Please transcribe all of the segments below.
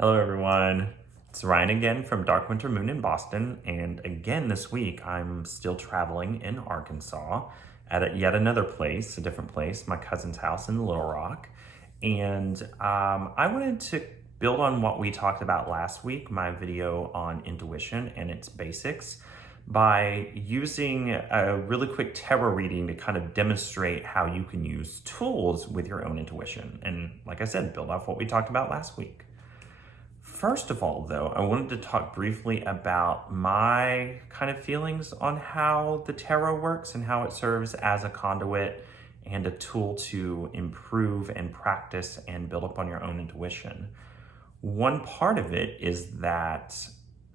Hello everyone, it's Ryan again from Dark Winter Moon in Boston, and again this week I'm still traveling in Arkansas at yet another place, a different place, my cousin's house in Little Rock. And I wanted to build on what we talked about last week, my video on intuition and its basics, by using a really quick tarot reading to kind of demonstrate how you can use tools with your own intuition. And like I said, build off what we talked about last week. First of all, though, I wanted to talk briefly about my kind of feelings on how the tarot works and how it serves as a conduit and a tool to improve and practice and build up on your own intuition. One part of it is that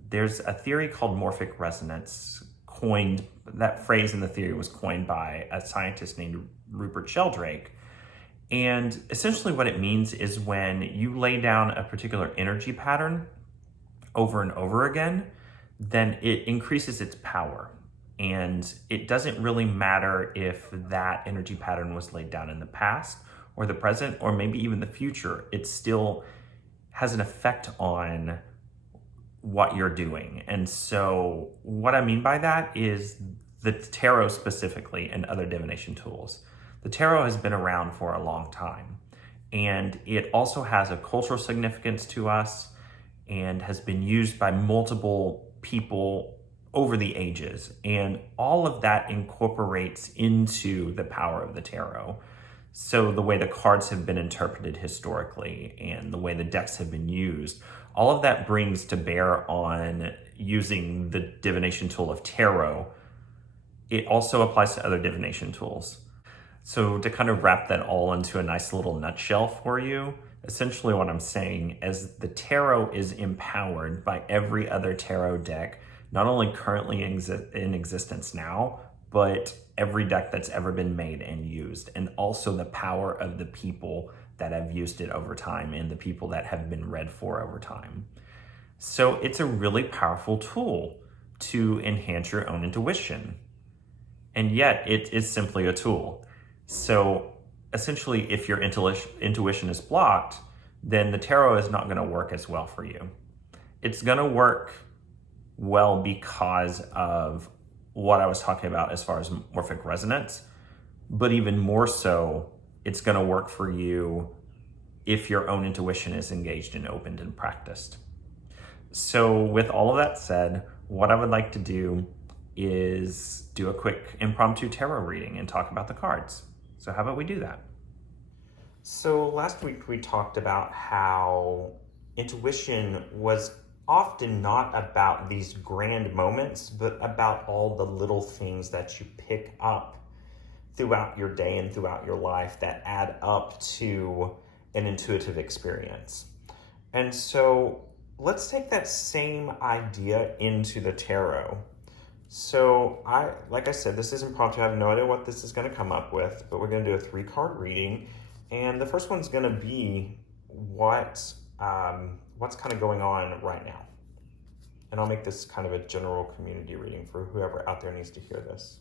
there's a theory called morphic resonance, that phrase in the theory was coined by a scientist named Rupert Sheldrake. And essentially what it means is when you lay down a particular energy pattern over and over again, then it increases its power. And it doesn't really matter if that energy pattern was laid down in the past or the present or maybe even the future. It still has an effect on what you're doing. And so what I mean by that is the tarot specifically and other divination tools. The tarot has been around for a long time, and it also has a cultural significance to us and has been used by multiple people over the ages. And all of that incorporates into the power of the tarot. So the way the cards have been interpreted historically and the way the decks have been used, all of that brings to bear on using the divination tool of tarot. It also applies to other divination tools. So to kind of wrap that all into a nice little nutshell for you, essentially what I'm saying is the tarot is empowered by every other tarot deck, not only currently in existence now, but every deck that's ever been made and used, and also the power of the people that have used it over time and the people that have been read for over time. So it's a really powerful tool to enhance your own intuition. And yet it is simply a tool. So essentially, if your intuition is blocked, then the tarot is not going to work as well for you. It's going to work well because of what I was talking about as far as morphic resonance, but even more so, it's going to work for you if your own intuition is engaged and opened and practiced. So with all of that said, what I would like to do is do a quick impromptu tarot reading and talk about the cards. So how about we do that? So last week we talked about how intuition was often not about these grand moments, but about all the little things that you pick up throughout your day and throughout your life that add up to an intuitive experience. And so let's take that same idea into the tarot. So like I said, this is impromptu. I have no idea what this is going to come up with, but we're going to do a 3-card reading. And the first one's going to be what's kind of going on right now. And I'll make this kind of a general community reading for whoever out there needs to hear this.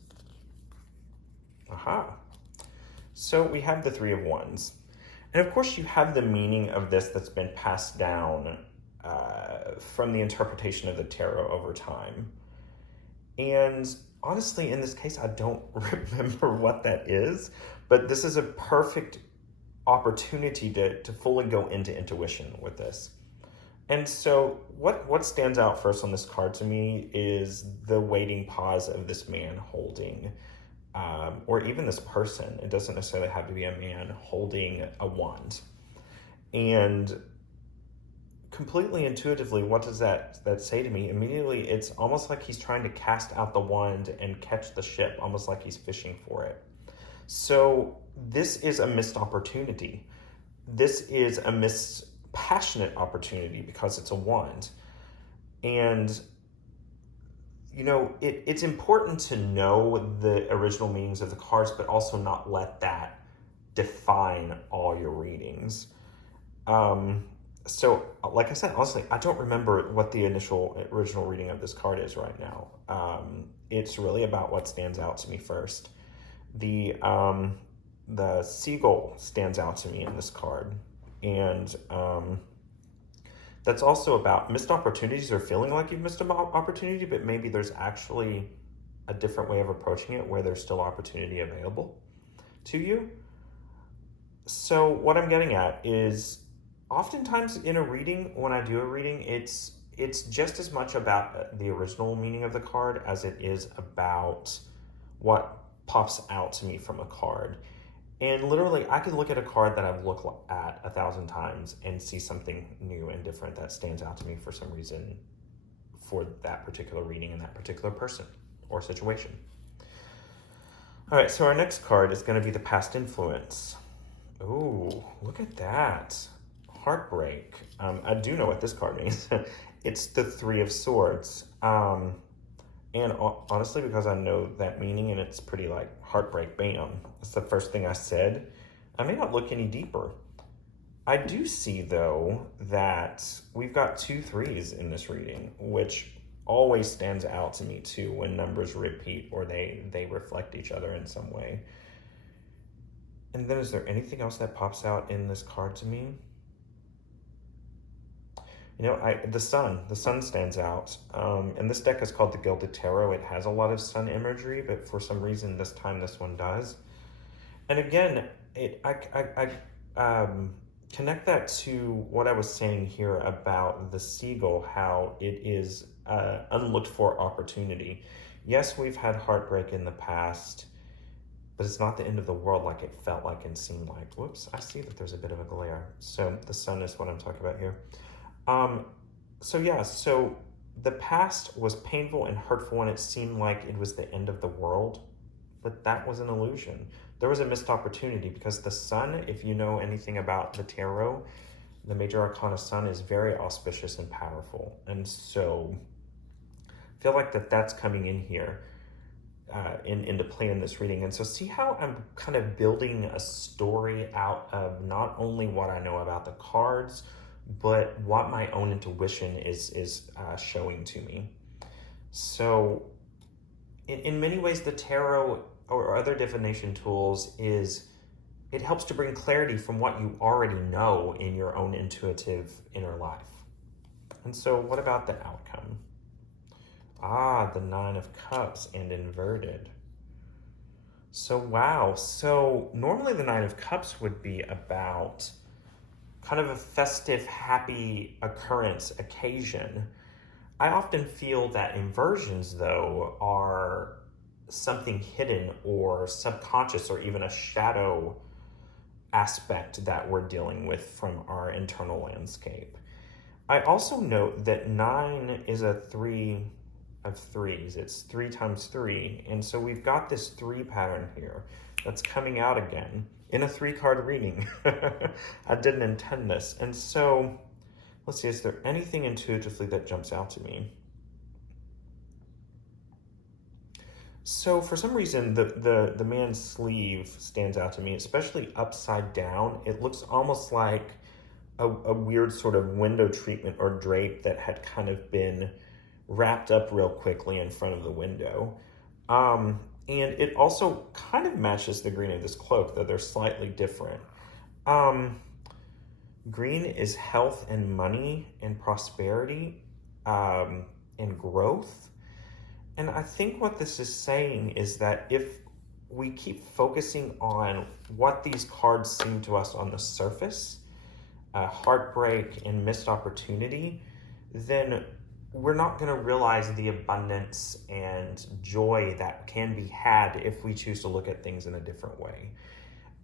Aha. So we have the 3 of Wands. And of course you have the meaning of this that's been passed down from the interpretation of the tarot over time. And honestly, in this case, I don't remember what that is, but this is a perfect opportunity to fully go into intuition with this. And so what stands out first on this card to me is the waiting pause of this man holding, or even this person. It doesn't necessarily have to be a man holding a wand. And completely intuitively, what does that say to me? Immediately, it's almost like he's trying to cast out the wand and catch the ship, almost like he's fishing for it. So this is a missed opportunity. This is a missed passionate opportunity because it's a wand. And, you know, it's important to know the original meanings of the cards, but also not let that define all your readings. So, like I said, honestly, I don't remember what the original reading of this card is right now. It's really about what stands out to me first. The seagull stands out to me in this card. And That's also about missed opportunities or feeling like you've missed an opportunity, but maybe there's actually a different way of approaching it where there's still opportunity available to you. So what I'm getting at is oftentimes in a reading, when I do a reading, it's just as much about the original meaning of the card as it is about what pops out to me from a card. And literally, I can look at a card that I've looked at 1,000 times and see something new and different that stands out to me for some reason for that particular reading and that particular person or situation. All right, so our next card is going to be the past influence. Ooh, look at that. Heartbreak. I do know what this card means. It's the Three of Swords. And honestly, because I know that meaning and it's pretty like heartbreak, bam. That's the first thing I said. I may not look any deeper. I do see, though, that we've got 2 3s in this reading, which always stands out to me, too, when numbers repeat or they reflect each other in some way. And then is there anything else that pops out in this card to me? You know, the sun stands out. And this deck is called the Gilded Tarot. It has a lot of sun imagery, but for some reason this time this one does. And again, I connect that to what I was saying here about the seagull, how it is unlooked for opportunity. Yes, we've had heartbreak in the past, but it's not the end of the world like it felt like and seemed like. Whoops, I see that there's a bit of a glare. So the sun is what I'm talking about here. So the past was painful and hurtful and it seemed like it was the end of the world, but that was an illusion. There was a missed opportunity because the sun, if you know anything about the tarot, the major arcana sun is very auspicious and powerful. And so I feel like that's coming in here into play in this reading. And so see how I'm kind of building a story out of not only what I know about the cards, but what my own intuition is showing to me. So in many ways, the tarot or other divination tools it helps to bring clarity from what you already know in your own intuitive inner life. And so what about the outcome? The 9 of Cups and inverted. So wow, so normally the 9 of Cups would be about kind of a festive, happy occurrence, occasion. I often feel that inversions, though, are something hidden or subconscious or even a shadow aspect that we're dealing with from our internal landscape. I also note that 9 is a 3 of 3s. It's 3 times 3. And so we've got this 3 pattern here that's coming out again in a 3-card reading. I didn't intend this. And so, let's see, is there anything intuitively that jumps out to me? So for some reason, the man's sleeve stands out to me, especially upside down. It looks almost like a weird sort of window treatment or drape that had kind of been wrapped up real quickly in front of the window. And it also kind of matches the green of this cloak, though they're slightly different. Green is health and money and prosperity and growth. And I think what this is saying is that if we keep focusing on what these cards seem to us on the surface, heartbreak and missed opportunity, then we're not going to realize the abundance and joy that can be had if we choose to look at things in a different way.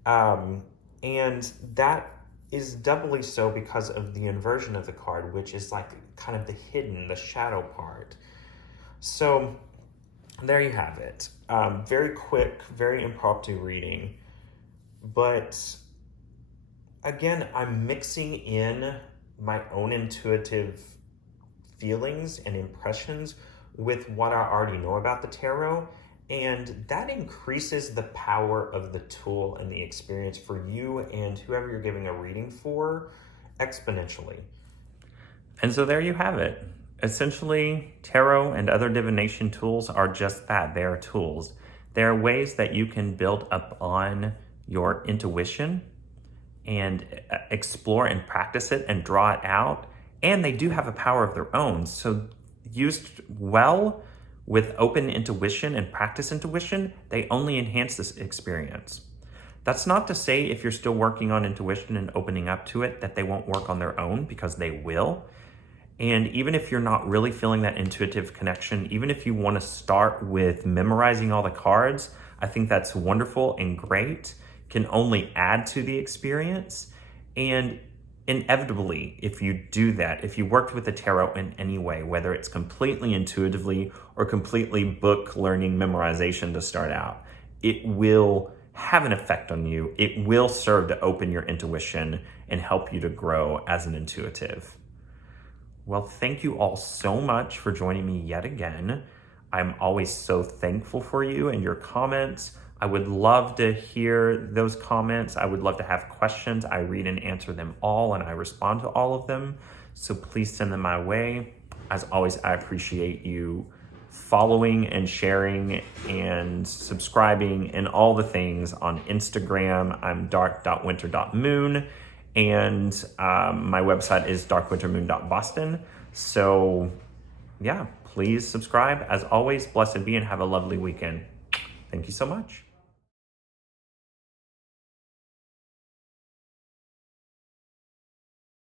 And that is doubly so because of the inversion of the card, which is like kind of the hidden, the shadow part. So there you have it. Very quick, very impromptu reading. But again, I'm mixing in my own intuitive feelings and impressions with what I already know about the tarot, and that increases the power of the tool and the experience for you and whoever you're giving a reading for exponentially. And so there you have it. Essentially, tarot and other divination tools are just that. They are tools. They are ways that you can build up on your intuition and explore and practice it and draw it out And they do have a power of their own. So used well with open intuition and practice intuition, they only enhance this experience. That's not to say if you're still working on intuition and opening up to it that they won't work on their own, because they will. And even if you're not really feeling that intuitive connection, even if you want to start with memorizing all the cards, I think that's wonderful and great, can only add to the experience. And inevitably, if you do that, if you worked with the tarot in any way, whether it's completely intuitively or completely book learning memorization to start out, it will have an effect on you. It will serve to open your intuition and help you to grow as an intuitive. Well, thank you all so much for joining me yet again. I'm always so thankful for you and your comments. I would love to hear those comments. I would love to have questions. I read and answer them all, and I respond to all of them. So please send them my way. As always, I appreciate you following and sharing and subscribing and all the things on Instagram. I'm dark.winter.moon. And my website is darkwintermoon.boston. So yeah, please subscribe. As always, blessed be and have a lovely weekend. Thank you so much.